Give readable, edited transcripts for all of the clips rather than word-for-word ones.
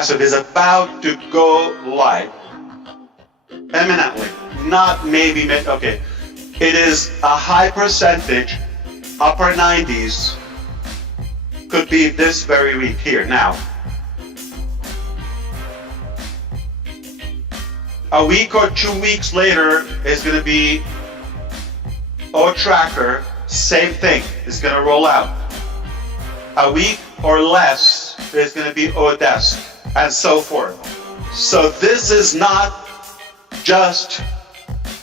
ONPASSIVE is about to go live imminently, not maybe, okay. It is a high percentage, upper 90s, could be this very week here. Now, a week or 2 weeks later is going to be O-Tracker, same thing, is going to roll out. A week or less is going to be O-Desk, and so forth. So this is not just,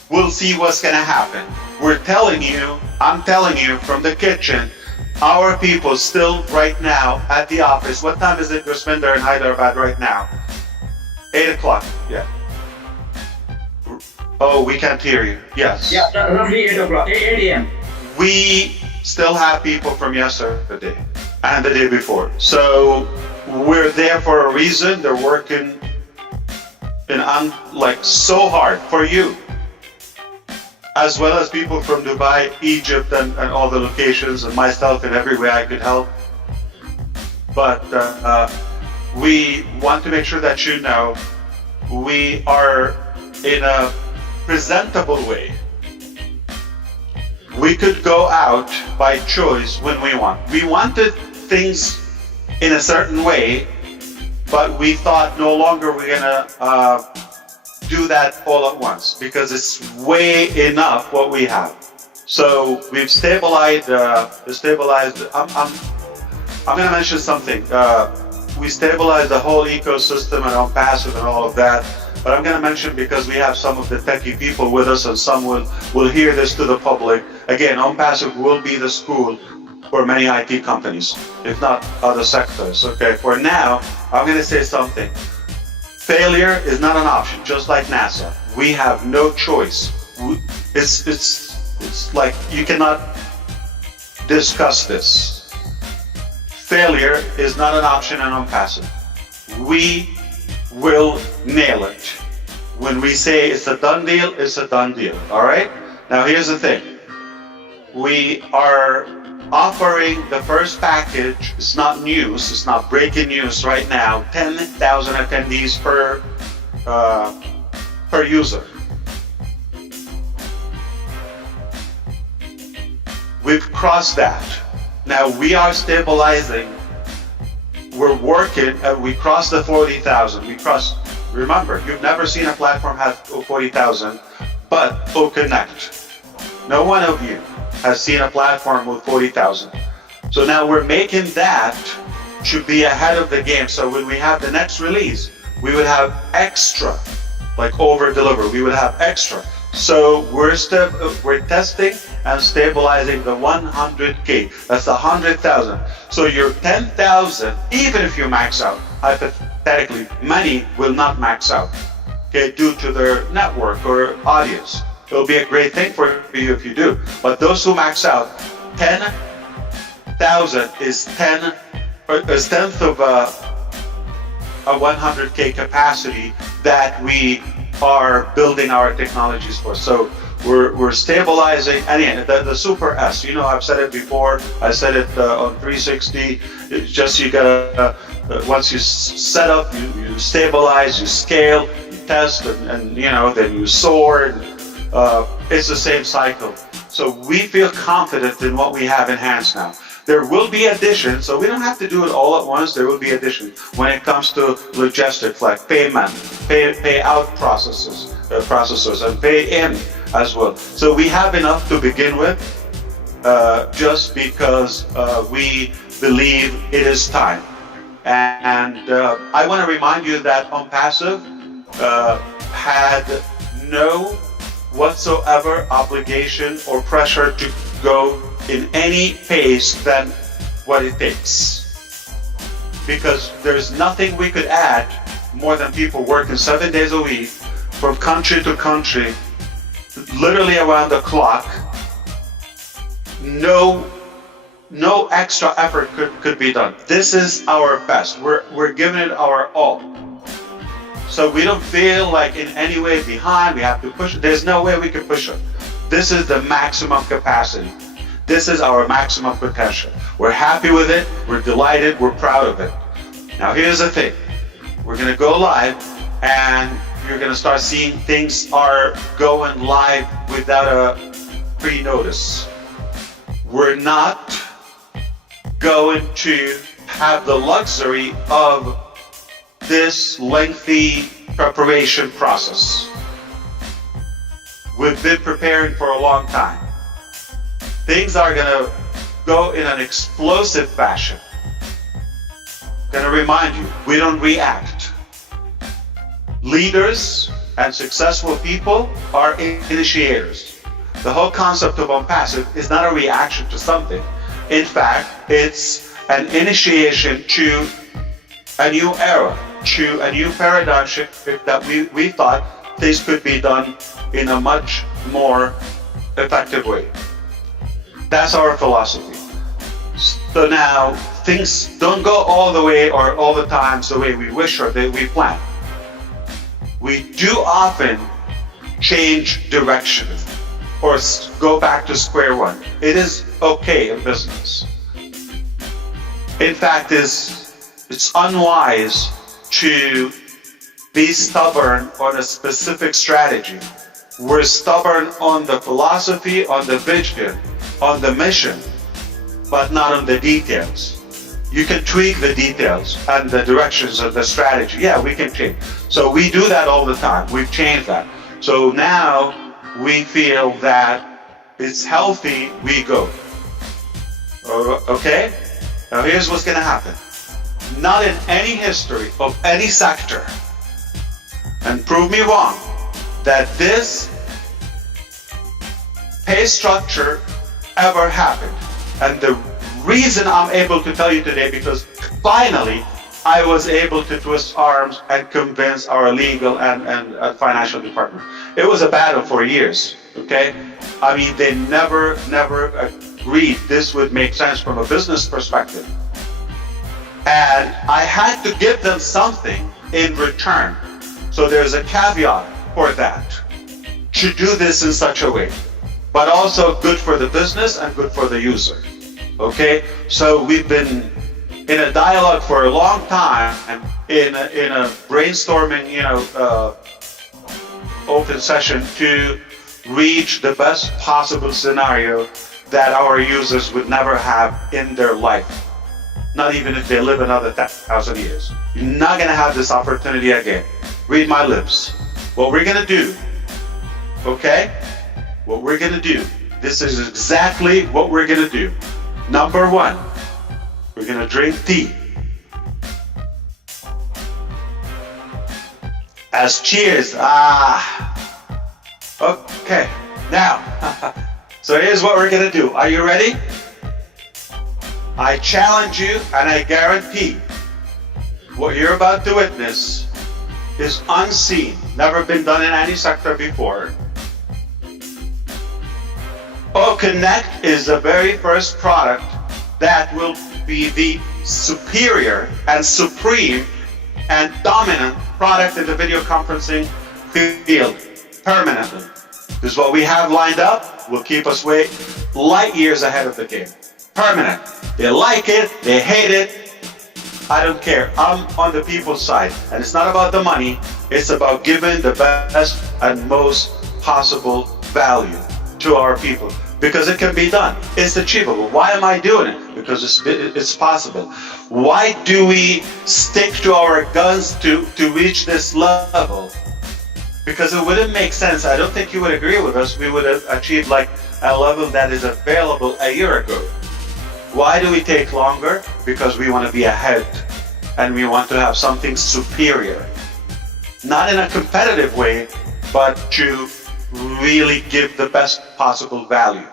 we'll see what's going to happen. We're telling you, I'm telling you from the kitchen, our people still right now at the office. What time is it, Gusminder in Hyderabad right now? 8 o'clock, yeah. Oh, we can't hear you. Yes. Yeah, roughly 8 o'clock, 8 a.m. We still have people from yesterday and the day before. So we're there for a reason. They're working like so hard for you, as well as people from Dubai, Egypt, and all the locations, and myself in every way I could help. But we want to make sure that you know we are in a presentable way. We could go out by choice when we want. We wanted things in a certain way, but we thought no longer we're gonna do that all at once, because it's way enough what we have. So we've stabilized. I'm gonna mention something. We stabilized the whole ecosystem and ONPASSIVE and all of that. But I'm going to mention, because we have some of the techie people with us, and some will hear this to the public. Again, ONPASSIVE will be the school for many IT companies, if not other sectors. Okay, for now, I'm going to say something. Failure is not an option, just like NASA. We have no choice. It's like you cannot discuss this. Failure is not an option in ONPASSIVE. We will nail it. When we say it's a done deal, it's a done deal. All right? Now here's the thing. We are offering the first package. It's not news. It's not breaking news right now. 10,000 attendees per user. We've crossed that. Now we are stabilizing. We're working, we crossed the 40,000. We crossed, remember, you've never seen a platform have 40,000, but OConnect. No one of you has seen a platform with 40,000. So now we're making that to be ahead of the game. So when we have the next release, we would have extra, like over deliver, we would have extra. So we're testing and stabilizing the 100K. That's 100,000. So your 10,000, even if you max out, hypothetically, many will not max out, okay, due to their network or audience. It'll be a great thing for you if you do. But those who max out, 10,000 is 10th of a 100K capacity that we are building our technologies for. So we're stabilizing, and the Super S, you know, I've said it before, I said it on 360, it's just you gotta, once you set up, you stabilize, you scale, you test, and you know, then you soar, and, it's the same cycle. So we feel confident in what we have in hands now. There will be additions, so we don't have to do it all at once. There will be additions when it comes to logistics, like payment, pay out processors, and pay in as well. So we have enough to begin with, just because we believe it is time. And I want to remind you that ONPASSIVE had no whatsoever obligation or pressure to go in any pace than what it takes, because there's nothing we could add more than people working 7 days a week from country to country, literally around the clock. No extra effort could be done. This is our best. We're giving it our all. So we don't feel like in any way behind, we have to push it. There's no way we can push it. This is the maximum capacity. This is our maximum potential. We're happy with it, we're delighted, we're proud of it. Now here's the thing. We're going to go live, and you're going to start seeing things are going live without a pre-notice. We're not going to have the luxury of this lengthy preparation process. We've been preparing for a long time. Things are going to go in an explosive fashion. Going to remind you, we don't react. Leaders and successful people are initiators. The whole concept of ONPASSIVE is not a reaction to something. In fact, it's an initiation to a new era, to a new paradigm shift that we thought things could be done in a much more effective way. That's our philosophy. So now, things don't go all the way or all the times the way we wish or that we plan. We do often change direction or go back to square one. It is okay in business. In fact, it's unwise to be stubborn on a specific strategy. We're stubborn on the philosophy, on the vision, on the mission, but not on the details. You can tweak the details and the directions of the strategy. Yeah, we can change. So we do that all the time. We've changed that. So now we feel that it's healthy, we go. Okay? Now here's what's going to happen. Not in any history of any sector, and prove me wrong, that this pay structure ever happened. And the reason I'm able to tell you today, because finally I was able to twist arms and convince our legal and financial department. It was a battle for years, okay? I mean, they never agreed this would make sense from a business perspective. And I had to give them something in return. So there's a caveat for that, to do this in such a way, but also good for the business and good for the user. Okay, so we've been in a dialogue for a long time, and in a brainstorming, open session to reach the best possible scenario that our users would never have in their life. Not even if they live another 1,000 years. You're not gonna have this opportunity again. Read my lips. What we're gonna do, okay? What we're gonna do. This is exactly what we're gonna do. Number one, we're gonna drink tea. As cheers. Okay, now, so here's what we're gonna do. Are you ready? I challenge you and I guarantee what you're about to witness is unseen, never been done in any sector before. Connect is the very first product that will be the superior and supreme and dominant product in the video conferencing field permanently. This is what we have lined up will keep us way light years ahead of the game. Permanent. They like it, they hate it, I don't care. I'm on the people's side. And it's not about the money, it's about giving the best and most possible value to our people. Because it can be done. It's achievable. Why am I doing it? Because it's possible. Why do we stick to our guns to reach this level? Because it wouldn't make sense. I don't think you would agree with us. We would have achieved like a level that is available a year ago. Why do we take longer? Because we want to be ahead and we want to have something superior. Not in a competitive way, but to really give the best possible value.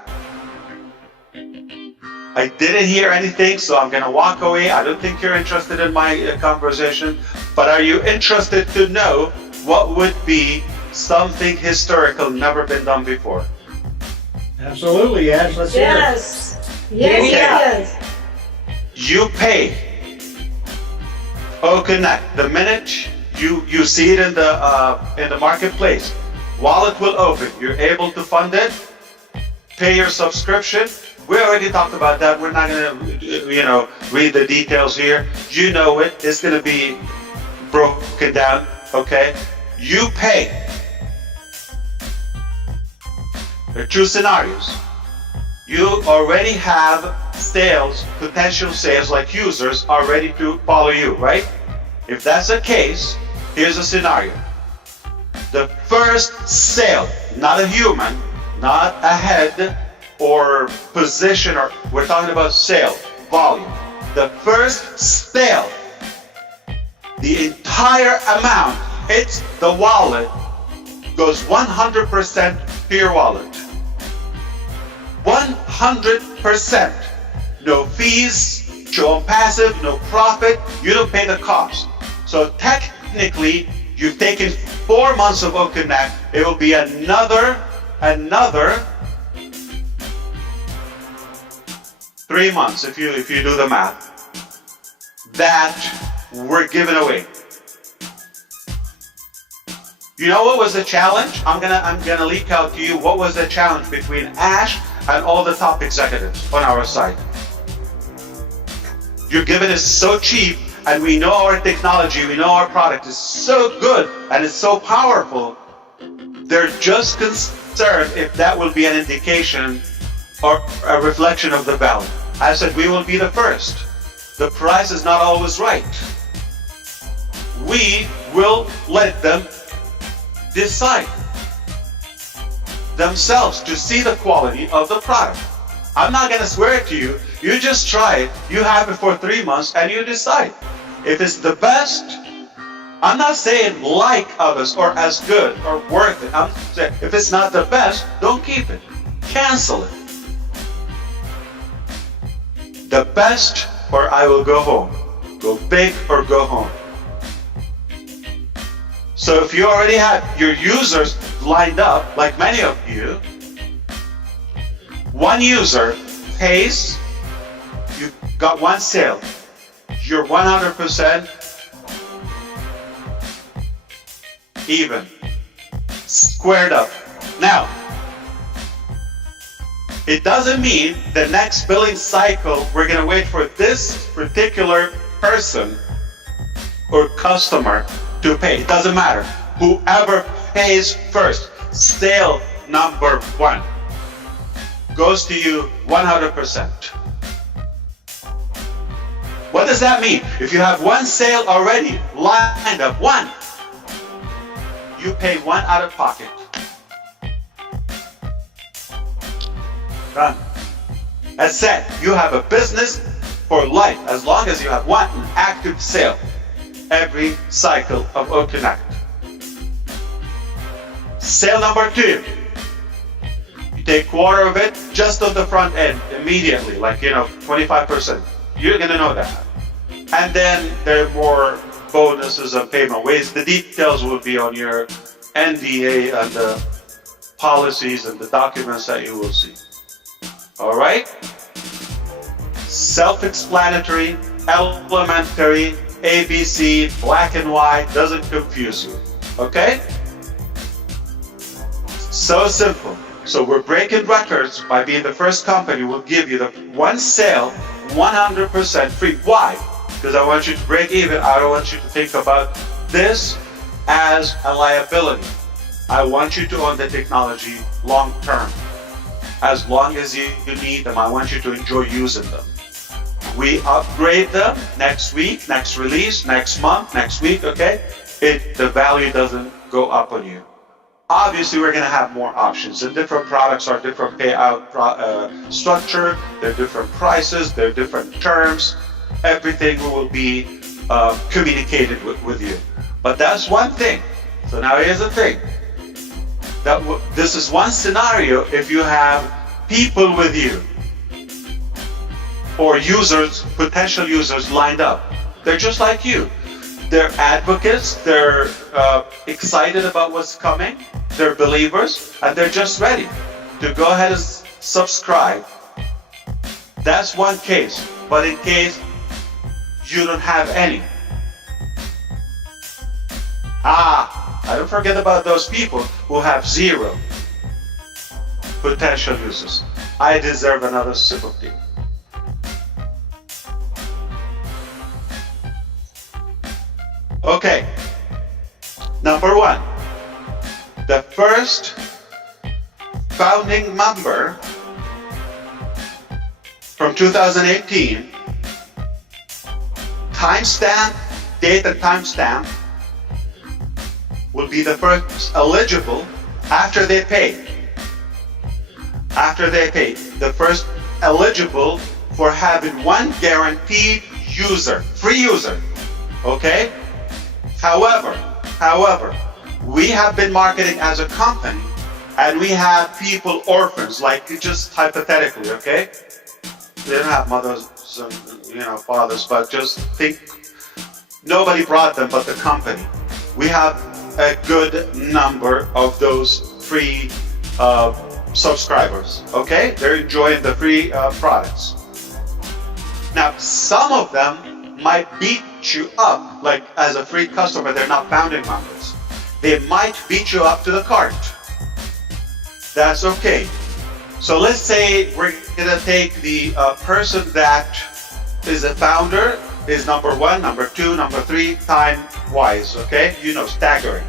I didn't hear anything, so I'm gonna walk away. I don't think you're interested in my conversation, but are you interested to know what would be something historical never been done before? Absolutely, yes. Let's hear it. Yes. Yes, yes. You pay. Connect. The minute you see it in the marketplace, wallet will open. You're able to fund it. Pay your subscription. We already talked about that. We're not gonna, read the details here. You know it. It's gonna be broken down, okay? You pay. There are two scenarios. You already have sales, potential sales like users are ready to follow you, right? If that's the case, here's a scenario. The first sale, not a human, not a head or position, or we're talking about sale, volume. The first sale, the entire amount hits the wallet, goes 100% to your wallet. 100%. No fees, show ONPASSIVE, no profit, you don't pay the cost. So technically, you've taken 4 months of OConnect, it will be another 3 months if you do the math that we're giving away. You know what was the challenge? I'm gonna leak out to you what was the challenge between Ash and all the top executives on our site. You're giving us so cheap, and we know our technology, we know our product is so good and it's so powerful. They're just concerned if that will be an indication or a reflection of the value. I said we will be the first. The price is not always right. We will let them decide themselves to see the quality of the product. I'm not going to swear it to you. You just try it. You have it for 3 months and you decide. If it's the best, I'm not saying like others or as good or worth it. I'm saying if it's not the best, don't keep it. Cancel it. The best, or I will go home. Go big or go home. So if you already have your users lined up, like many of you, one user pays, you've got one sale, you're 100% even, squared up. Now, it doesn't mean the next billing cycle we're going to wait for this particular person or customer to pay. It doesn't matter. Whoever pays first, sale number 1, goes to you 100%. What does that mean? If you have one sale already lined up, one, you pay 1 out of pocket. Done. As said, you have a business for life as long as you have one active sale every cycle of OConnect. Sale number 2, you take quarter of it just on the front end immediately, like 25%. You're gonna know that. And then there are more bonuses and payment ways. The details will be on your NDA and the policies and the documents that you will see. All right? Self-explanatory, elementary, ABC, black and white, doesn't confuse you. Okay? So simple. So we're breaking records by being the first company. We'll give you the one sale 100% free. Why? Because I want you to break even. I don't want you to think about this as a liability. I want you to own the technology long term. As long as you need them, I want you to enjoy using them. We upgrade them next week, next release, next month, next week, okay? The value doesn't go up on you. Obviously, we're going to have more options, and different products are different payout structure, they're different prices, they're different terms. Everything will be communicated with you. But that's one thing. So now here's the thing. This is one scenario if you have people with you or users, potential users lined up. They're just like you. They're advocates, they're excited about what's coming, they're believers, and they're just ready to go ahead and subscribe. That's one case. But in case you don't have any, I don't forget about those people who have 0 potential users. I deserve another sip of tea. Okay. Number one, the first founding member from 2018, timestamp, date and timestamp, will be the first eligible after they pay. After they pay, the first eligible for having one guaranteed user, free user, okay? However, we have been marketing as a company and we have people, orphans, like just hypothetically, okay? They don't have mothers and fathers, but just think nobody brought them but the company. We have a good number of those free subscribers, okay? They're enjoying the free products. Now, some of them might beat you up, like as a free customer, they're not founding members. They might beat you up to the cart. That's okay. So let's say we're gonna take the person that is a founder, is number one, number two, number three, time-wise, okay? Staggering.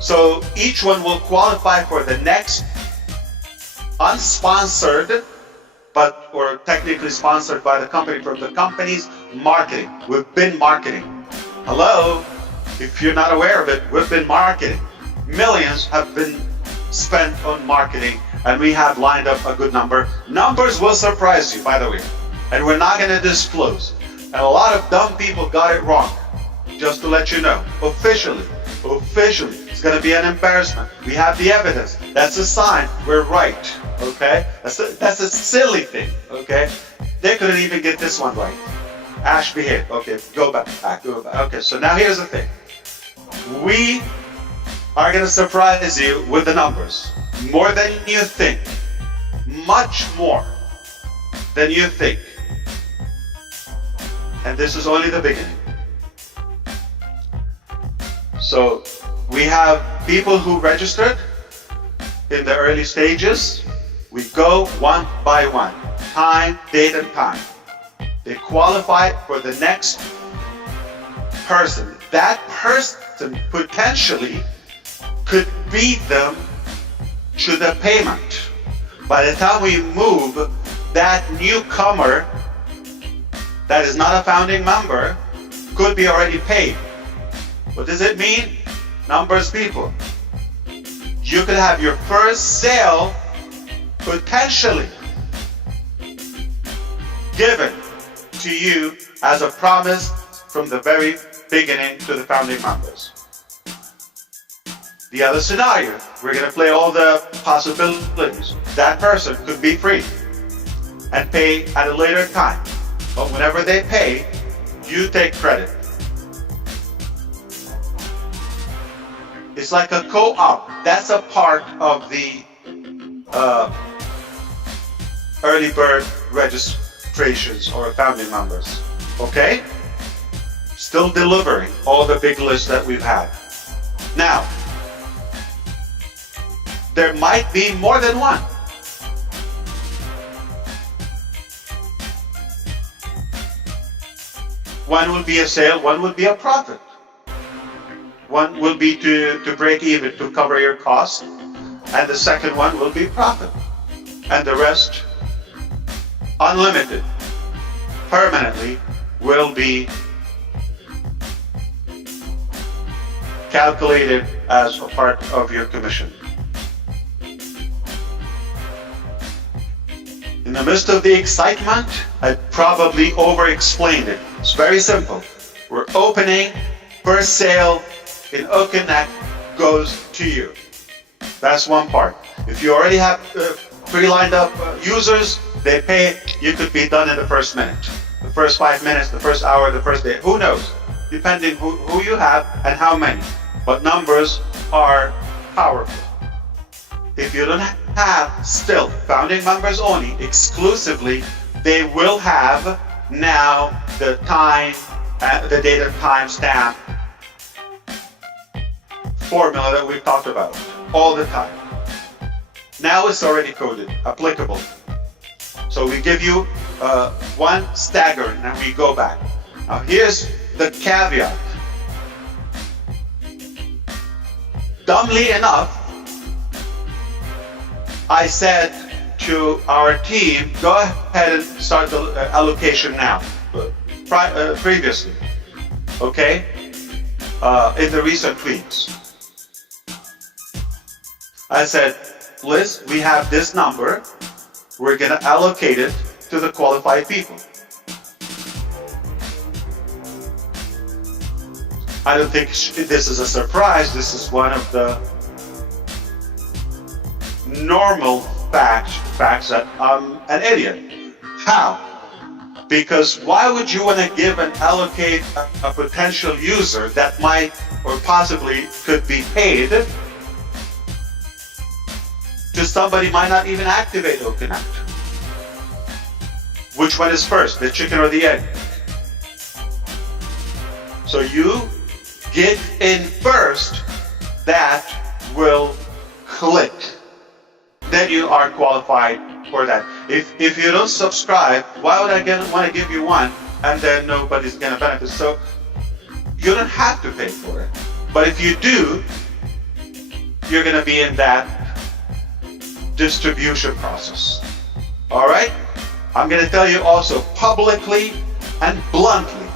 So each one will qualify for the next unsponsored, or technically sponsored by the company, from the company's marketing. We've been marketing. Hello? If you're not aware of it, we've been marketing. Millions have been spent on marketing, and we have lined up a good number. Numbers will surprise you, by the way, and we're not going to disclose. And a lot of dumb people got it wrong. Just to let you know, officially, it's going to be an embarrassment. We have the evidence. That's a sign we're right, okay? That's a silly thing, okay? They couldn't even get this one right. Ash, behave. Okay, go back. Okay, so now here's the thing. We are going to surprise you with the numbers. More than you think. Much more than you think. And this is only the beginning. So we have people who registered in the early stages. We go one by one. Time, date, and time. They qualify for the next person. That person potentially could beat them to the payment. By the time we move, that newcomer that is not a founding member could be already paid. What does it mean? Numbers, people. You could have your first sale potentially given to you as a promise from the very beginning to the founding members. The other scenario, we're going to play all the possibilities. That person could be free and pay at a later time. But whenever they pay, you take credit. It's like a co-op. That's a part of the early bird registrations or founding members. Okay? Still delivering all the big lists that we've had. Now, there might be more than one. One will be a sale, one will be a profit. One will be to break even, to cover your costs, and the second one will be profit. And the rest, unlimited, permanently, will be calculated as a part of your commission. In the midst of the excitement, I probably over-explained it. It's very simple. We're opening, first sale in Connect goes to you. That's one part. If you already have pre-lined up users, they pay, you could be done in the first minute. The first 5 minutes, the first hour, the first day, who knows? Depending who you have and how many. But numbers are powerful. If you don't have still founding members only, exclusively, they will have now the time, the date and time stamp formula that we've talked about all the time. Now it's already coded, applicable. So we give you one stagger and we go back. Now here's the caveat. dumbly enough, I said to our team, go ahead and start the allocation now. Previously, okay, in the recent tweets. I said, Liz, we have this number, we're going to allocate it to the qualified people. I don't think this is a surprise. This is one of the normal facts that I'm an idiot. How? Because why would you want to give and allocate a potential user that might or possibly could be paid to somebody might not even activate OConnect? Which one is first, the chicken or the egg? So you get in first, that will click. Then you are qualified for that. If you don't subscribe, why would I want to give you one and then nobody's going to benefit? So you don't have to pay for it. But if you do, you're going to be in that distribution process. All right? I'm going to tell you also publicly and bluntly,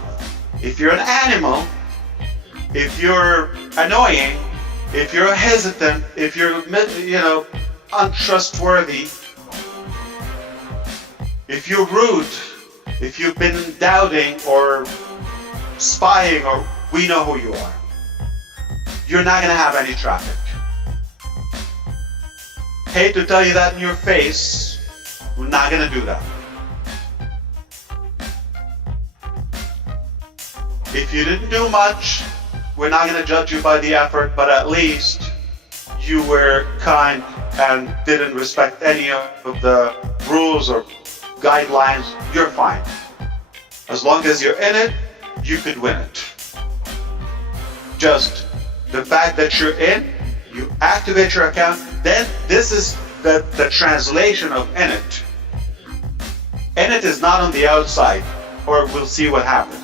if you're an animal, if you're annoying, if you're hesitant, if you're, untrustworthy, if you're rude, if you've been doubting or spying, or we know who you are, you're not going to have any traffic. Hate to tell you that in your face, we're not going to do that. If you didn't do much, we're not going to judge you by the effort, but at least you were kind and didn't respect any of the rules or guidelines, you're fine. As long as you're in it, you could win it. Just the fact that you're in, you activate your account, then this is the translation of in it. In it is not on the outside, or we'll see what happens.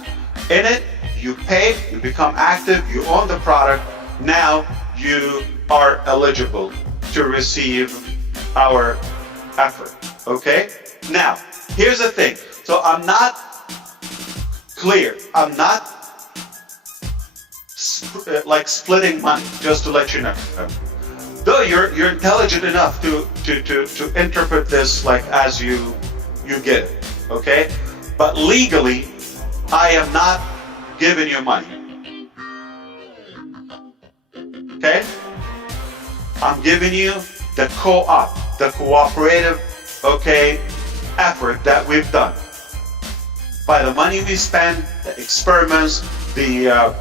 In it, you pay, you become active, you own the product, now you are eligible to receive our effort, okay? Now, here's the thing. So I'm not clear. I'm not like splitting money, just to let you know. Though you're intelligent enough to interpret this like as you get it, okay? But legally, I am not giving you money. Okay? I'm giving you the co-op, the cooperative, okay, effort that we've done. By the money we spend, the experiments, the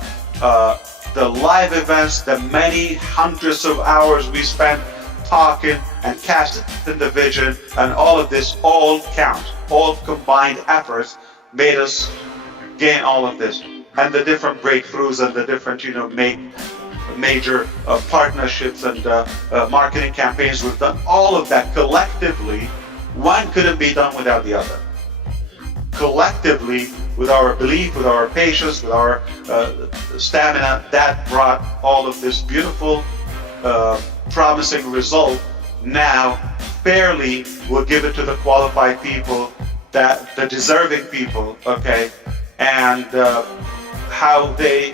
live events, the many hundreds of hours we spent talking and casting the vision, and all of this all counts. All combined efforts made us gain all of this. And the different breakthroughs and the different, major partnerships and marketing campaigns we've done, all of that collectively, one couldn't be done without the other. Collectively, with our belief, with our patience, with our stamina, that brought all of this beautiful, promising result. Now, fairly, we'll give it to the qualified people, that the deserving people, okay, and how they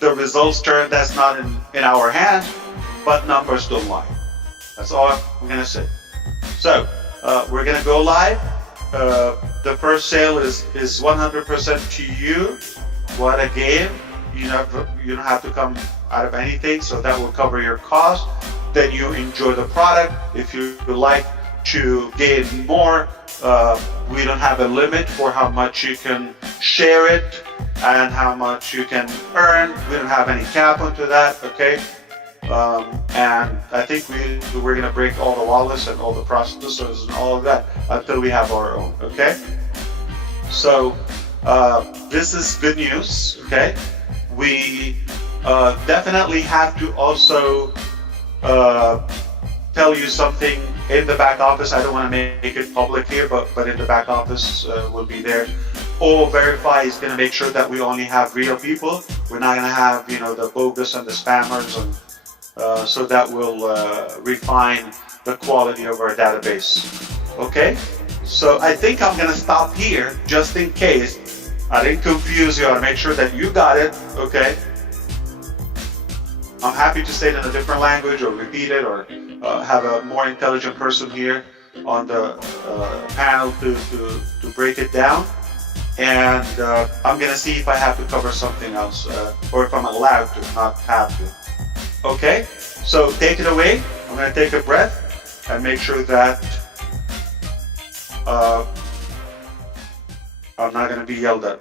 the results turn, that's not in our hands, but numbers don't lie. That's all I'm gonna say. So we're gonna go live. The first sale is 100% to you. What a game! You don't have to come out of anything, so that will cover your cost. Then you enjoy the product. If you would like to gain more, we don't have a limit for how much you can share it and how much you can earn. We don't have any cap onto that, okay? And I think we're gonna break all the wallets and all the processors and all of that until we have our own, okay? So this is good news, okay? We definitely have to also tell you something in the back office. I don't want to make it public here, but in the back office will be there. Verify is going to make sure that we only have real people. We're not going to have, the bogus and the spammers so that will refine the quality of our database. Okay, so I think I'm gonna stop here just in case I didn't confuse you. I want to make sure that you got it. Okay, I'm happy to say it in a different language or repeat it or have a more intelligent person here on the panel to break it down. And I'm gonna see if I have to cover something else or if I'm allowed to, not have to. Okay, so take it away. I'm gonna take a breath and make sure that I'm not gonna be yelled at.